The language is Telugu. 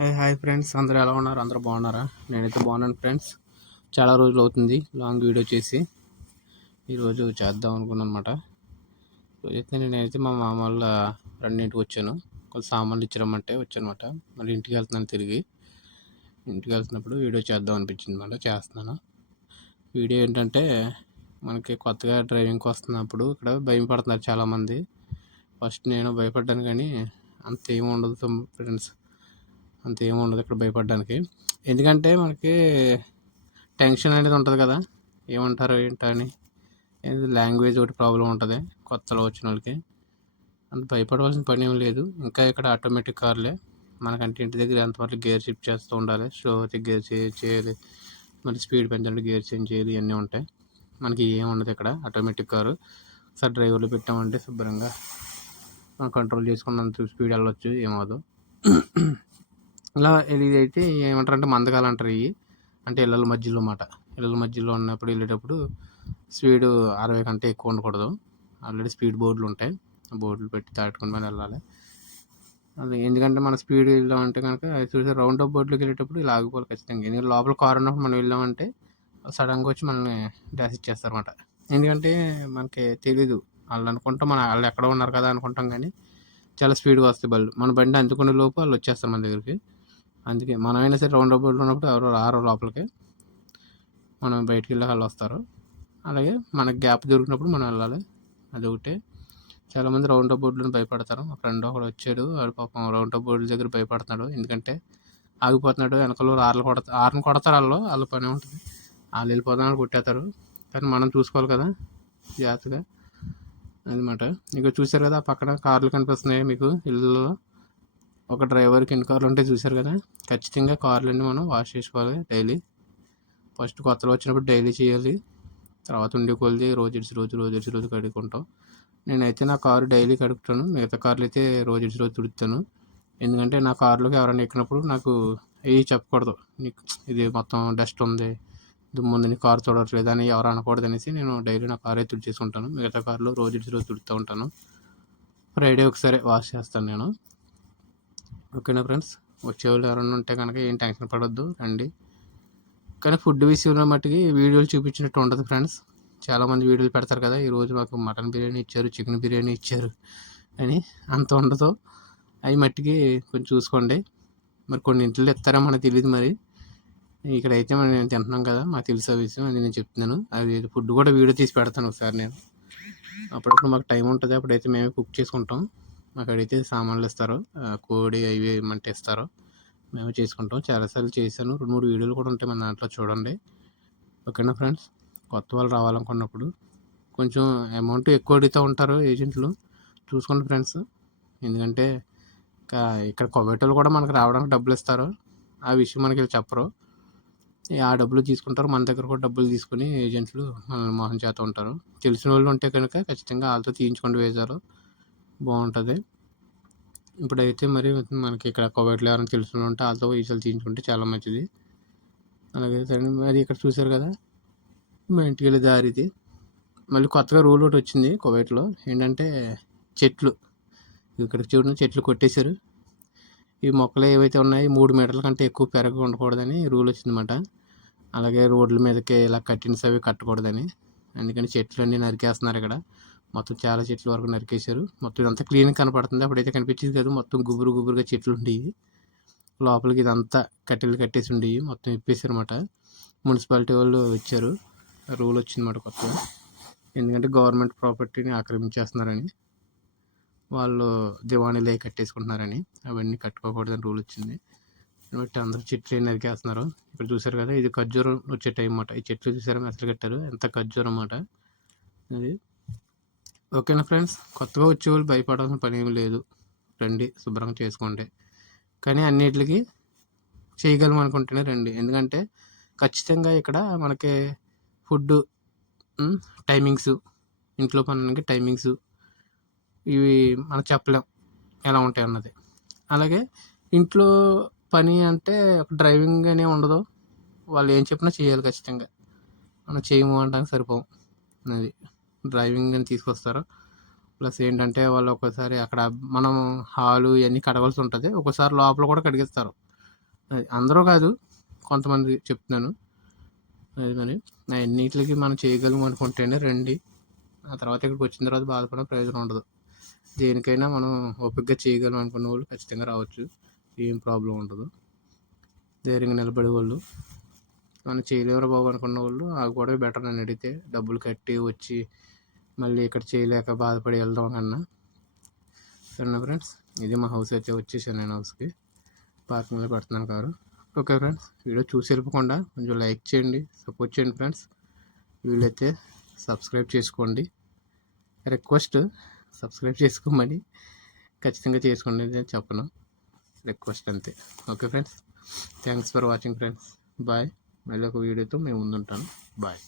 హాయ్ ఫ్రెండ్స్, అందరూ ఎలా ఉన్నారు? అందరూ బాగున్నారా? నేనైతే బాగున్నాను ఫ్రెండ్స్. చాలా రోజులు అవుతుంది లాంగ్ వీడియో చేసి. ఈరోజు చేద్దాం అనుకున్నాను అనమాట. అయితే నేనైతే మా మామ వాళ్ళ ఫ్రెండ్ ఇంటికి వచ్చాను. కొంచెం సామాన్లు ఇచ్చిరమ్మంటే వచ్చానమాట. మళ్ళీ ఇంటికి వెళ్తున్నాను తిరిగి. ఇంటికి వెళ్తున్నప్పుడు వీడియో చేద్దాం అనిపించింది అనమాట. చేస్తున్నాను. వీడియో ఏంటంటే, మనకి కొత్తగా డ్రైవింగ్కి వస్తున్నప్పుడు ఇక్కడ భయం పడుతున్నారు చాలామంది. ఫస్ట్ నేను భయపడ్డాను, కానీ అంత ఏమి ఉండదు ఫ్రెండ్స్. అంతేమి ఉండదు ఇక్కడ భయపడడానికి. ఎందుకంటే మనకి టెన్షన్ అనేది ఉంటుంది కదా, ఏమంటారు ఏంటని. లాంగ్వేజ్ ఒకటి ప్రాబ్లం ఉంటుంది కొత్తలో వచ్చిన వాళ్ళకి. అంత భయపడవలసిన పని ఏం లేదు. ఇంకా ఇక్కడ ఆటోమేటిక్ కార్లే. మనకంటే ఇంటి దగ్గర ఎంతవరకు గేర్ షిఫ్ట్ చేస్తూ ఉండాలి, స్లో అయితే గేర్ చేయాలి, మళ్ళీ స్పీడ్ పెంచండి గేర్ చేంజ్ చేయాలి, ఇవన్నీ ఉంటాయి. మనకి ఏం ఉండదు ఇక్కడ ఆటోమేటిక్ కారు. సార్ డ్రైవర్లు పెట్టామంటే శుభ్రంగా మనం కంట్రోల్ చేసుకున్నంత స్పీడ్ వెళ్ళొచ్చు, ఏమవుదు. ఇలా ఇది అయితే ఏమంటారు అంటే మందకాలు అంటారు ఇవి. అంటే ఇళ్ళల మధ్యలో మాట. ఇళ్ళల మధ్యలో ఉన్నప్పుడు వెళ్ళేటప్పుడు స్పీడ్ 60 కంటే ఎక్కువ ఉండకూడదు. ఆల్రెడీ స్పీడ్ బోర్డులు ఉంటాయి, బోర్డులు పెట్టి దాటుకుని మనం వెళ్ళాలి. అది ఎందుకంటే మన స్పీడ్ వెళ్ళామంటే కనుక చూసే రౌండ్ అప్ బోర్డులోకి వెళ్ళేటప్పుడు ఇలా ఆగిపోవాలి ఖచ్చితంగా. ఎందుకంటే లోపల కారు ఉన్నప్పుడు మనం వెళ్ళామంటే సడన్గా వచ్చి మనల్ని డాష్ ఇచ్చేస్తారన్నమాట. ఎందుకంటే మనకి తెలీదు. వాళ్ళు అనుకుంటాం వాళ్ళు ఎక్కడ ఉన్నారు కదా అనుకుంటాం, కానీ చాలా స్పీడ్గా వస్తాయి బళ్ళు. మన బండి అందుకునే లోపు వాళ్ళు వచ్చేస్తారు మన దగ్గరికి. అందుకే మనమైనా సరే రౌండ్ అబౌట్లో ఉన్నప్పుడు ఎవరు రారు లోపలికి, మనం బయటికి వెళ్ళి వాళ్ళు వస్తారు. అలాగే మనకు గ్యాప్ దొరికినప్పుడు మనం వెళ్ళాలి, అదొకటే. చాలామంది రౌండ్ అబౌట్లను భయపడతారు. మా ఫ్రెండ్ ఒకడు వచ్చాడు, వాడు పాపం రౌండ్ అబౌట్ దగ్గర భయపడుతున్నాడు. ఎందుకంటే ఆగిపోతున్నాడు, వెనకలు ఆర్ని కొడతారు. వాళ్ళ పని ఉంటుంది, వాళ్ళు వెళ్ళిపోతాను కొట్టేస్తారు. కానీ మనం చూసుకోవాలి కదా జాగ్రత్తగా, అదనమాట. ఇక చూసారు కదా పక్కన కార్లు కనిపిస్తున్నాయి మీకు ఇళ్ళలో. ఒక డ్రైవర్కి ఎన్ని కార్లు ఉంటాయి చూసారు కదా. ఖచ్చితంగా కార్లన్నీ మనం వాష్ చేసుకోవాలి డైలీ. ఫస్ట్ కొత్తలో వచ్చినప్పుడు డైలీ చేయాలి, తర్వాత ఉండే కొలిది రోజు ఇడిచి రోజు కడుక్కుంటాం. నేనైతే నా కారు డైలీ కడుగుతాను, మిగతా కార్లు అయితే రోజు ఇడిచి రోజు తుడుతాను. ఎందుకంటే నా కారులోకి ఎవరైనా ఎక్కినప్పుడు నాకు ఏవి చెప్పకూడదు, నీకు ఇది మొత్తం డస్ట్ ఉంది, దుమ్ము ఉంది, నీ కారు చూడట్లేదు అని ఎవరు అనకూడదు అనేసి నేను డైలీ నా కారు అయితే తుడిచేసుకుంటాను. మిగతా కార్లు రోజు ఇడిచి రోజు తుడుతూ ఉంటాను. ఫ్రైడే ఒకసారి వాష్ చేస్తాను నేను. ఓకేనా ఫ్రెండ్స్, వచ్చేవాళ్ళు ఎవరైనా ఉంటే కనుక ఏం టెన్షన్ పడొద్దు, రండి. కానీ ఫుడ్ విషయంలో మట్టుకి వీడియోలు చూపించినట్టు ఉండదు ఫ్రెండ్స్. చాలామంది వీడియోలు పెడతారు కదా, ఈరోజు మాకు మటన్ బిర్యానీ ఇచ్చారు, చికెన్ బిర్యానీ ఇచ్చారు అని. అంత ఉండదు. అవి మట్టికి కొంచెం చూసుకోండి. మరి కొన్ని ఇంట్లో ఇస్తారో మనకు తెలియదు. మరి ఇక్కడైతే మనం తింటున్నాం కదా, మాకు తెలిసే విషయం అది నేను చెప్తున్నాను. అది ఫుడ్ కూడా వీడియో తీసి పెడతాను ఒకసారి నేను. అప్పుడప్పుడు మాకు టైం ఉంటుంది, అప్పుడైతే మేమే కుక్ చేసుకుంటాం. మాకు అడిగితే సామాన్లు ఇస్తారు, కోడి అవి ఏమంటే ఇస్తారు, మేము చేసుకుంటాం. చాలాసార్లు చేశాను, 2-3 వీడియోలు కూడా ఉంటాయి మన దాంట్లో, చూడండి. ఓకేనా ఫ్రెండ్స్, కొత్త వాళ్ళు రావాలనుకున్నప్పుడు కొంచెం అమౌంట్ ఎక్కువ అడుగుతూ ఉంటారు ఏజెంట్లు, చూసుకోండి ఫ్రెండ్స్. ఎందుకంటే ఇక్కడ కొవేటోళ్ళు కూడా మనకు రావడానికి డబ్బులు ఇస్తారు, ఆ విషయం మనకి చెప్పరు. ఆ డబ్బులు తీసుకుంటారు, మన దగ్గర కూడా డబ్బులు తీసుకుని ఏజెంట్లు మనల్ని మోసం చేస్తూ ఉంటారు. తెలిసిన వాళ్ళు ఉంటే కనుక ఖచ్చితంగా వాళ్ళతో తీయించుకోండి వీసాలు, బాగుంటుంది. ఇప్పుడైతే మరి మనకి ఇక్కడ కోవిడ్లో ఎవరైనా తెలిసిన ఉంటే వాళ్ళతో వీసాలు తీయించుకుంటే చాలా మంచిది. అలాగే సరే, మరి ఇక్కడ చూసారు కదా మా ఇంటికి వెళ్ళే దారిది. మళ్ళీ కొత్తగా రూల్ ఒకటి వచ్చింది కువైట్లో, ఏంటంటే చెట్లు. ఇక్కడ చూడండి, చెట్లు కొట్టేశారు. ఈ మొక్కలు ఏవైతే ఉన్నాయో 3 మీటర్ల కంటే ఎక్కువ పెరగ ఉండకూడదని రూల్ వచ్చిందన్నమాట. అలాగే రోడ్ల మీదకి ఇలా కట్టిన్స్ అవి కట్టకూడదని. అందుకని చెట్లు అన్నీ నరికేస్తున్నారు ఇక్కడ. మొత్తం చాలా చెట్లు వరకు నరికేశారు. మొత్తం ఇదంతా క్లీన్ కనపడుతుంది, అప్పుడైతే కనిపించేది కాదు. మొత్తం గుబురుగా చెట్లు ఉండేవి. లోపలికి ఇదంతా కట్టెలు కట్టేసి ఉండేవి, మొత్తం ఇప్పేశారు అన్నమాట. మున్సిపాలిటీ వాళ్ళు వచ్చారు, రూల్ వచ్చిందన్నమాట కొత్తగా. ఎందుకంటే గవర్నమెంట్ ప్రాపర్టీని ఆక్రమించేస్తున్నారని, వాళ్ళు దివాణీలు కట్టేసుకుంటున్నారని, అవన్నీ కట్టుకోకూడదని రూల్ వచ్చింది. బట్టి అందరూ చెట్లు నరికేస్తున్నారు. ఇక్కడ చూసారు కదా, ఇది ఖర్జూరం వచ్చే టైం అన్నమాట. ఈ చెట్లు చూసారా మెసలు కట్టారు, ఎంత ఖర్జూరం అన్నమాట అది. ఓకేనా ఫ్రెండ్స్, కొత్తగా వచ్చేవాళ్ళు భయపడాల్సిన పని ఏమి లేదు, రండి శుభ్రంగా చేసుకోండి. కానీ అన్నిటికి చేయగలం అనుకుంటేనే రండి. ఎందుకంటే ఖచ్చితంగా ఇక్కడ మనకి ఫుడ్ టైమింగ్స్, ఇంట్లో పనులకి టైమింగ్స్ ఇవి మనం చెప్పలేం ఎలా ఉంటాయి అన్నది. అలాగే ఇంట్లో పని అంటే ఒక డ్రైవింగ్ అనే ఉండదు, వాళ్ళు ఏం చెప్పినా చేయాలి ఖచ్చితంగా. మనం చేయము అనడానికి సరిపోం, అది డ్రైవింగ్ అని తీసుకొస్తారు. ప్లస్ ఏంటంటే వాళ్ళు ఒక్కోసారి అక్కడ మనం హాలు ఇవన్నీ కడగాల్సి ఉంటుంది, ఒక్కోసారి లోపల కూడా కడిగిస్తారు. అది అందరూ కాదు, కొంతమంది చెప్తున్నాను. అది మరి అన్నిటికి మనం చేయగలం అనుకుంటేనే రండి. ఆ తర్వాత ఇక్కడికి వచ్చిన తర్వాత బాధపడే ప్రయోజనం ఉండదు. దేనికైనా మనం ఓపికగా చేయగలం అనుకున్న వాళ్ళు ఖచ్చితంగా రావచ్చు. ఏం ప్రాబ్లం ఉండదు. ధైర్యంగా నిలబడే వాళ్ళు, మనం చేయలేరు బాబు అనుకున్న వాళ్ళు కూడా బెటర్. నన్ను అడిగితే డబ్బులు కట్టి వచ్చి మళ్ళీ ఇక్కడ చేయలేక బాధపడి వెళ్దాం కన్నా. సరేనా ఫ్రెండ్స్, ఇది మా హౌస్. అయితే వచ్చేసాను నేను హౌస్కి. పార్కింగ్లో పెడుతున్నాను కారు. ఓకే ఫ్రెండ్స్, వీడియో చూసి వెళ్ళకుండా కొంచెం లైక్ చేయండి, సపోర్ట్ చేయండి ఫ్రెండ్స్. వీలైతే సబ్స్క్రైబ్ చేసుకోండి. రిక్వెస్ట్, సబ్స్క్రైబ్ చేసుకోమని ఖచ్చితంగా చేసుకోండి. నేను చెప్పను, రిక్వెస్ట్ అంతే. Okay friends, thanks for watching friends. Bye. మళ్ళీ ఒక వీడియోతో మేము ముందుంటాను. బాయ్.